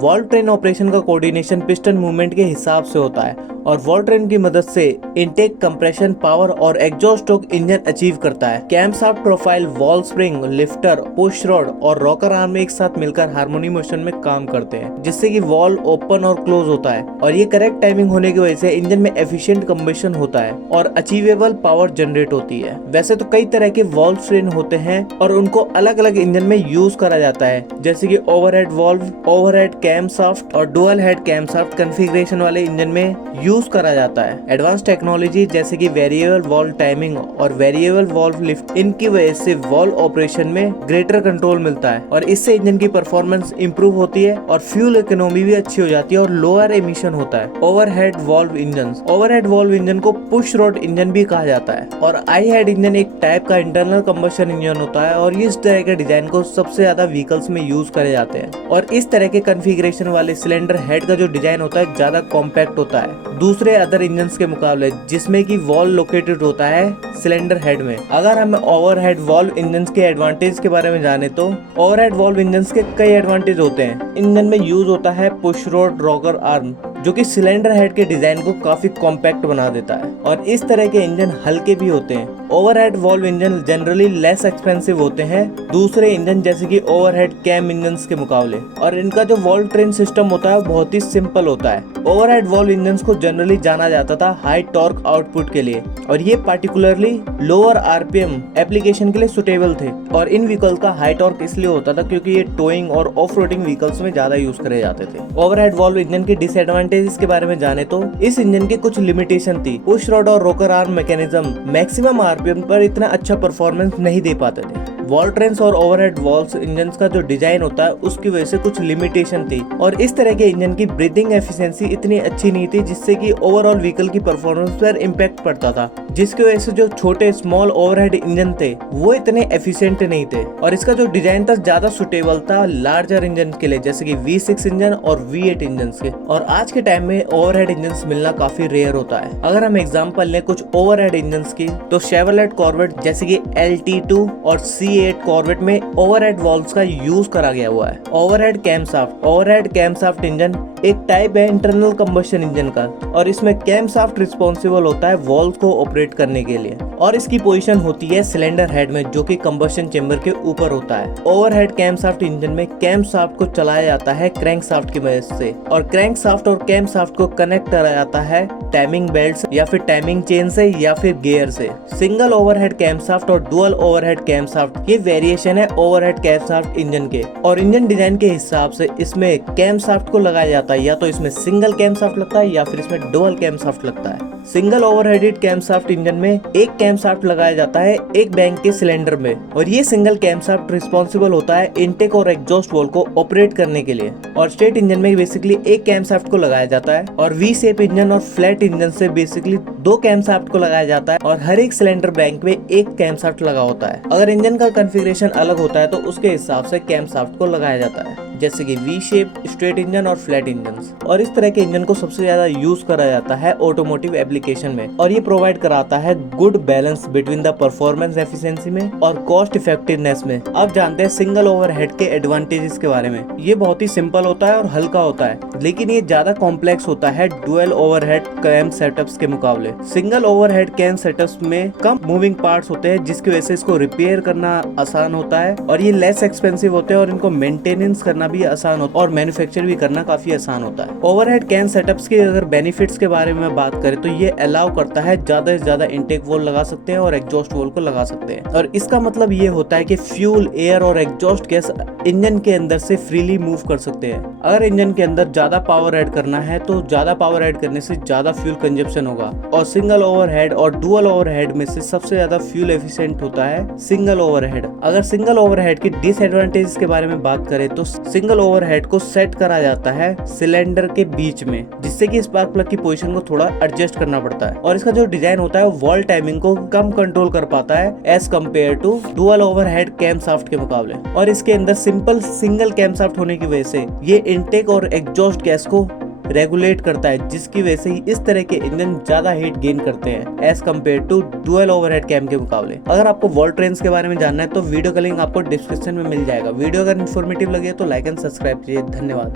Valve train operation का coordination piston movement के हिसाब से होता है और वॉल्व ट्रेन की मदद से इनटेक, कंप्रेशन, पावर और एग्जॉस्ट स्ट्रोक इंजन अचीव करता है। Camshaft profile, valve spring, lifter, push rod और रॉकर आर्म एक साथ मिलकर हार्मोनी मोशन में काम करते हैं, जिससे कि वॉल्व ओपन और क्लोज होता है और ये करेक्ट टाइमिंग होने की वजह से इंजन में एफिशिएंट कंबशन होता है और अचीवेबल पावर जनरेट होती है। वैसे तो कई तरह के वॉल्व ट्रेन होते हैं और उनको अलग अलग इंजन में यूज करा जाता है, जैसे कि ओवरहेड वॉल्व, ओवरहेड कैमशाफ्ट और डुअल हेड कैमशाफ्ट कॉन्फ़िगरेशन वाले इंजन में यूज करा जाता है। एडवांस टेक्नोलॉजी जैसे कि वेरिएबल वॉल्व टाइमिंग और वेरिएबल वॉल्व लिफ्ट, इनकी वजह से वॉल्व ऑपरेशन में ग्रेटर कंट्रोल मिलता है और इससे इंजन की परफॉर्मेंस इंप्रूव होती है और फ्यूल इकोनॉमी भी अच्छी हो जाती है और लोअर एमिशन होता है। Overhead valve engine, overhead valve engine को पुश रॉड इंजन भी कहा जाता है और आई हेड इंजन एक टाइप का इंटरनल कंबशन इंजन होता है और इस तरह के डिजाइन को सबसे ज्यादा व्हीकल्स में यूज करे जाते हैं और इस तरह के कॉन्फ़िगरेशन वाले सिलेंडर हेड का जो डिजाइन होता है ज्यादा कॉम्पैक्ट होता है दूसरे अदर इंजन्स के मुकाबले, जिसमें कि वॉल्व लोकेटेड होता है सिलेंडर हेड में। अगर हम ओवरहेड वॉल्व इंजन्स के एडवांटेज के बारे में जाने तो ओवरहेड वॉल्व इंजन्स के कई एडवांटेज होते हैं। इंजन में यूज होता है पुश रॉड रॉकर आर्म, जो कि सिलेंडर हेड के डिजाइन को काफी कॉम्पैक्ट बना देता है और इस तरह के इंजन हल्के भी होते हैं। Overhead valve engine generally less expensive होते हैं दूसरे इंजन जैसे कि ओवरहेड कैम इंजन्स के मुकाबले और इनका जो वॉल्व ट्रेन सिस्टम होता है बहुत ही सिंपल होता है। ओवरहेड वॉल्व इंजन्स को जनरली जाना जाता था हाई टॉर्क आउटपुट के लिए और ये पार्टिकुलरली लोअर आरपीएम एप्लीकेशन के लिए सुटेबल थे और इन व्हीकल का हाई टॉर्क इसलिए होता था क्योंकि ये टोइंग और ऑफ रोडिंग व्हीकल्स में ज्यादा यूज करे जाते थे। ओवरहेड वॉल्व इंजन के डिसएडवांटेजेस के बारे में जाने तो इस इंजन की कुछ लिमिटेशन थी। पुश रॉड और रोकर आर्म मैकेनिज्म मैक्सिमम आरपीएम पर इतना अच्छा परफॉर्मेंस नहीं दे पाते थे। वॉल्व ट्रेन्स और ओवरहेड वॉल्व इंजन का जो डिजाइन होता है उसकी वजह से कुछ लिमिटेशन थी और इस तरह के इंजन की ब्रीथिंग एफिशिएंसी इतनी अच्छी नहीं थी जिससे कि ओवरऑल व्हीकल की परफॉर्मेंस पर इम्पैक्ट पड़ता था, जिसकी वजह से जो छोटे स्मॉल ओवरहेड इंजन थे वो इतने एफिशिएंट नहीं थे और इसका जो डिजाइन था ज्यादा सुटेबल था लार्जर इंजन के लिए जैसे कि V6 इंजन और V8 इंजन के। और आज के टाइम में ओवरहेड इंजन मिलना काफी रेयर होता है। अगर हम एग्जांपल लें कुछ ओवरहेड इंजन की तो शेवरलेट कॉर्वेट जैसे कि LT2 और C8 कॉर्वेट में ओवरहेड वॉल्व्स का यूज करा गया हुआ है। ओवरहेड कैमशाफ्ट इंजन एक टाइप है इंटरनल कंबशन इंजन का और इसमें कैमशाफ्ट रिस्पॉन्सिबल होता है वॉल्व को ऑपरेट करने के लिए और इसकी पोजीशन होती है सिलेंडर हेड में जो कि कंबशन चेंबर के ऊपर होता है। ओवरहेड कैमशाफ्ट इंजन में कैमशाफ्ट को चलाया जाता है क्रैंकशाफ्ट की मदद से और क्रैंकशाफ्ट और कैमशाफ्ट को कनेक्ट करा जाता है टाइमिंग बेल्ट या फिर टाइमिंग चेन से या फिर गियर से। सिंगल ओवरहेड कैमशाफ्ट और डुअल ओवरहेड कैमशाफ्ट ये वेरिएशन है ओवरहेड कैमशाफ्ट इंजन के और इंजन डिजाइन के हिसाब से इसमें कैमशाफ्ट को लगाया जाता है या तो इसमें सिंगल कैमशाफ्ट लगता है या फिर इसमें डुअल कैमशाफ्ट लगता है। सिंगल ओवरहेडेड कैमशाफ्ट इंजन में एक कैमशाफ्ट लगाया जाता है एक बैंक के सिलेंडर में और ये सिंगल कैमशाफ्ट रिस्पॉन्सिबल होता है इनटेक और एग्जॉस्ट वॉल्व को ऑपरेट करने के लिए और स्ट्रेट इंजन में बेसिकली एक कैमशाफ्ट को लगाया जाता है और वी शेप इंजन और फ्लैट इंजन से बेसिकली दो कैमशाफ्ट को लगाया जाता है और हर एक सिलेंडर बैंक में एक कैमशाफ्ट लगा होता है। अगर इंजन का कॉन्फ़िगरेशन अलग होता है तो उसके हिसाब से कैमशाफ्ट को लगाया जाता है जैसे कि वी शेप, स्ट्रेट इंजन और फ्लैट इंजन। और इस तरह के इंजन को सबसे ज्यादा यूज करा जाता है ऑटोमोटिव एप्लीकेशन में और ये प्रोवाइड कराता है good balance between the performance efficiency में और कॉस्ट इफेक्टिवनेस में। अब जानते हैं सिंगल ओवरहेड के एडवांटेजेस के बारे में। ये बहुत ही सिंपल होता है और हल्का होता है, लेकिन ये ज्यादा कॉम्प्लेक्स होता है डुअल ओवरहेड कैम सेटअप्स के मुकाबले। सिंगल ओवरहेड कैम सेटअप्स में कम मूविंग पार्ट्स होते हैं जिसकी वजह से इसको रिपेयर करना आसान होता है और ये लेस एक्सपेंसिव होते हैं और इनको मेंटेनेंस करना भी आसान होता है और मैन्युफैक्चर भी करना काफी आसान होता है। ओवरहेड कैन सेटअप्स के अगर बेनिफिट्स के बारे में बात करें तो ये अलाउ करता है ज्यादा से ज्यादा इनटेक वॉल्व लगा सकते हैं और एग्जॉस्ट वॉल्व को लगा सकते हैं और इसका मतलब ये होता है कि फ्यूल, एयर और एग्जॉस्ट गैस इंजन के अंदर से फ्रीली मूव कर सकते हैं। अगर इंजन के अंदर ज्यादा पावर ऐड करना है तो ज्यादा पावर ऐड करने से ज्यादा फ्यूल कंजप्शन होगा और सिंगल ओवरहेड और डुअल ओवरहेड में से सबसे ज्यादा फ्यूल एफिशिएंट होता है सिंगल ओवरहेड। अगर सिंगल ओवरहेड की डिसएडवांटेजेस के बारे में बात करें तो सिंगल ओवरहेड को सेट करा जाता है सिलेंडर के बीच में जिससे कि स्पार्क प्लग की पोजीशन को थोड़ा एडजस्ट करना पड़ता है और इसका जो डिजाइन होता है वो वॉल्व टाइमिंग को कम कंट्रोल कर पाता है as compare to dual overhead camshaft के मुकाबले। और इसके अंदर सिंपल सिंगल कैमशाफ्ट होने की वजह से ये इनटेक और एग्जॉस्ट गैस को रेगुलेट करता है जिसकी वजह से इस तरह के इंजन ज्यादा हीट गेन करते हैं as compare to dual overhead cam के मुकाबले। अगर आपको वॉल्व ट्रेन्स के बारे में जानना है तो वीडियो का लिंक आपको डिस्क्रिप्शन में मिल जाएगा। वीडियो अगर इन्फॉर्मेटिव लगे तो लाइक एंड सब्सक्राइब कीजिए। धन्यवाद।